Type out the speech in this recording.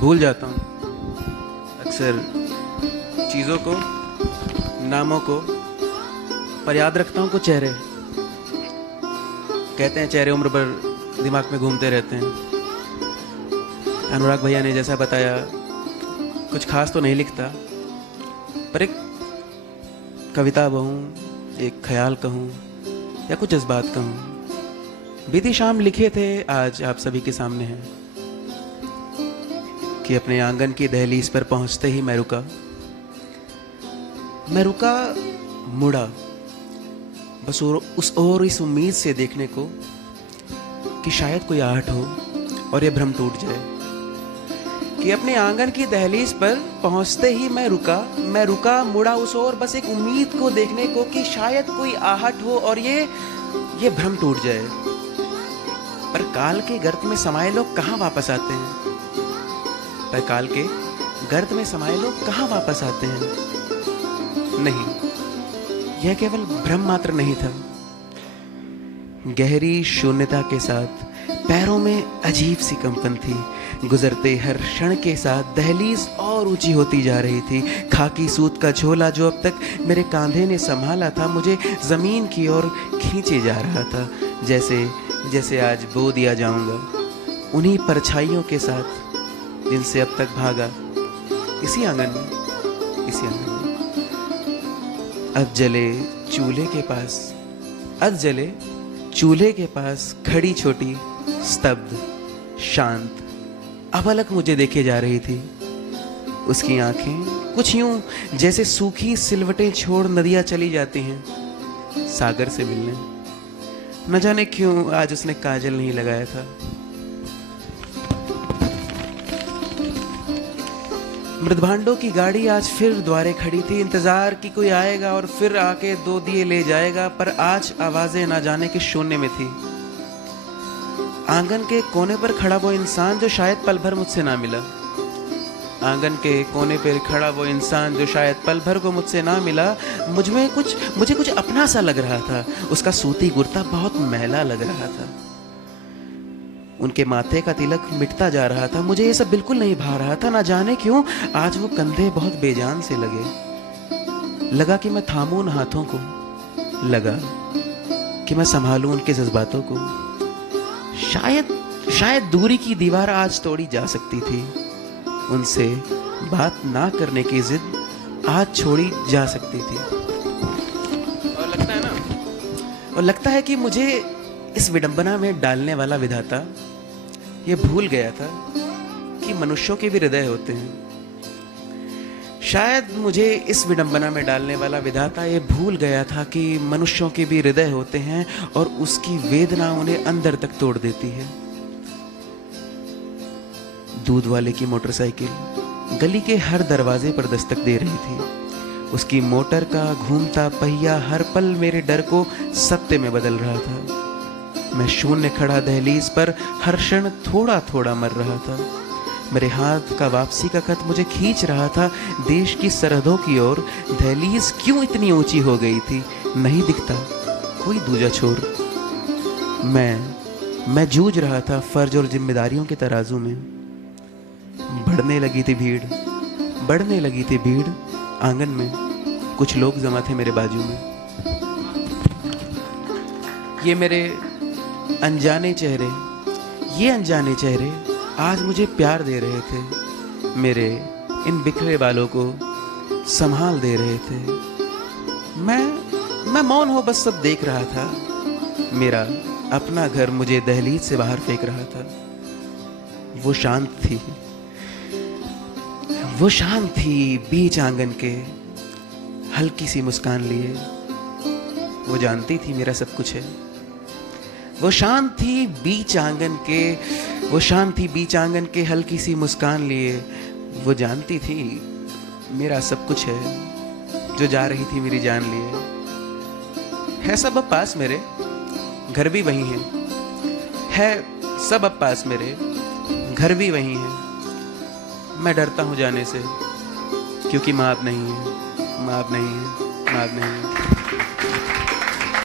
भूल जाता हूँ अक्सर चीज़ों को, नामों को, पर याद रखता हूँ कुछ चेहरे। कहते हैं चेहरे उम्र भर दिमाग में घूमते रहते हैं। अनुराग भैया ने जैसा बताया, कुछ खास तो नहीं लिखता, पर एक कविता कहूँ, एक ख्याल कहूँ या कुछ जज्बात कहूँ, बीती शाम लिखे थे, आज आप सभी के सामने हैं। कि अपने आंगन की दहलीज पर पहुंचते ही मैं रुका, मुड़ा, बस उस और इस उम्मीद से देखने को कि शायद कोई आहट हो और ये भ्रम टूट जाए। कि अपने आंगन की दहलीज पर पहुंचते ही मैं रुका, मुड़ा उस और बस एक उम्मीद को देखने को कि शायद कोई आहट हो और ये भ्रम टूट जाए। पर काल के गर्त में समाये लोग कहाँ वापस आते हैं? पर काल के गर्त में समाये लोग कहाँ वापस आते हैं? नहीं, यह केवल भ्रम मात्र नहीं था। गहरी शून्यता के साथ पैरों में अजीब सी कंपन थी। गुजरते हर क्षण के साथ दहलीज और ऊंची होती जा रही थी। खाकी सूत का झोला जो अब तक मेरे कांधे ने संभाला था, मुझे जमीन की ओर खींचे जा रहा था। जैसे आज बो दिया जाऊंगा उन्हीं परछाइयों के साथ जिनसे अब तक भागा, इसी आंगन में। अब जले चूल्हे के पास खड़ी छोटी, स्तब्ध, शांत, अबलक मुझे देखे जा रही थी। उसकी आंखें कुछ यूं जैसे सूखी सिलवटें छोड़ नदियां चली जाती हैं सागर से मिलने। न जाने क्यों आज उसने काजल नहीं लगाया था। मृदभांडों की गाड़ी आज फिर द्वारे खड़ी थी। इंतजार कि कोई आएगा और फिर आके 2 दिए ले जाएगा, पर आज आवाजें ना जाने के शून्य में थी। आंगन के कोने पर खड़ा वो इंसान जो शायद पल भर मुझसे ना मिला। मुझे कुछ अपना सा लग रहा था। उसका सूती कुर्ता बहुत मैला लग रहा था। उनके माथे का तिलक मिटता जा रहा था। मुझे ये सब बिल्कुल नहीं भा रहा था। ना जाने क्यों आज वो कंधे बहुत बेजान से लगा कि मैं थामूं उन हाथों को, लगा कि मैं संभालूं उनके जज्बातों को। शायद दूरी की दीवार आज तोड़ी जा सकती थी। उनसे बात ना करने की जिद आज छोड़ी जा सकती थी। और लगता है कि मुझे इस विडंबना में डालने वाला विधाता ये भूल गया था कि मनुष्यों के भी हृदय होते हैं। शायद मुझे इस विडंबना में डालने वाला विधाता ये भूल गया था कि मनुष्यों के भी हृदय होते हैं और उसकी वेदना उन्हें अंदर तक तोड़ देती है। दूध वाले की मोटरसाइकिल गली के हर दरवाजे पर दस्तक दे रही थी। उसकी मोटर का घूमता पहिया हर पल मेरे डर को सत्य में बदल रहा था। मैं शून्य खड़ा दहलीज पर हर क्षण थोड़ा थोड़ा मर रहा था। मेरे हाथ का वापसी का खत मुझे खींच रहा था देश की सरहदों की ओर। दहलीज क्यों इतनी ऊंची हो गई थी? नहीं दिखता कोई दूजा छोर। मैं जूझ रहा था फर्ज और जिम्मेदारियों के तराजू में। बढ़ने लगी थी भीड़ आंगन में। कुछ लोग जमा थे मेरे बाजू में। ये मेरे अनजाने चेहरे आज मुझे प्यार दे रहे थे। मेरे इन बिखरे बालों को संभाल दे रहे थे। मैं मौन हो बस सब देख रहा था। मेरा अपना घर मुझे दहलीज से बाहर फेंक रहा था। वो शांत थी बीच आंगन के, हल्की सी मुस्कान लिए। वो जानती थी मेरा सब कुछ है। वो शांत थी बीच आंगन के हल्की सी मुस्कान लिए। वो जानती थी मेरा सब कुछ है, जो जा रही थी मेरी जान लिए। है सब अब पास मेरे, घर भी वही है सब अब पास मेरे, घर भी वही है। मैं डरता हूँ जाने से, क्योंकि माँ अब नहीं है।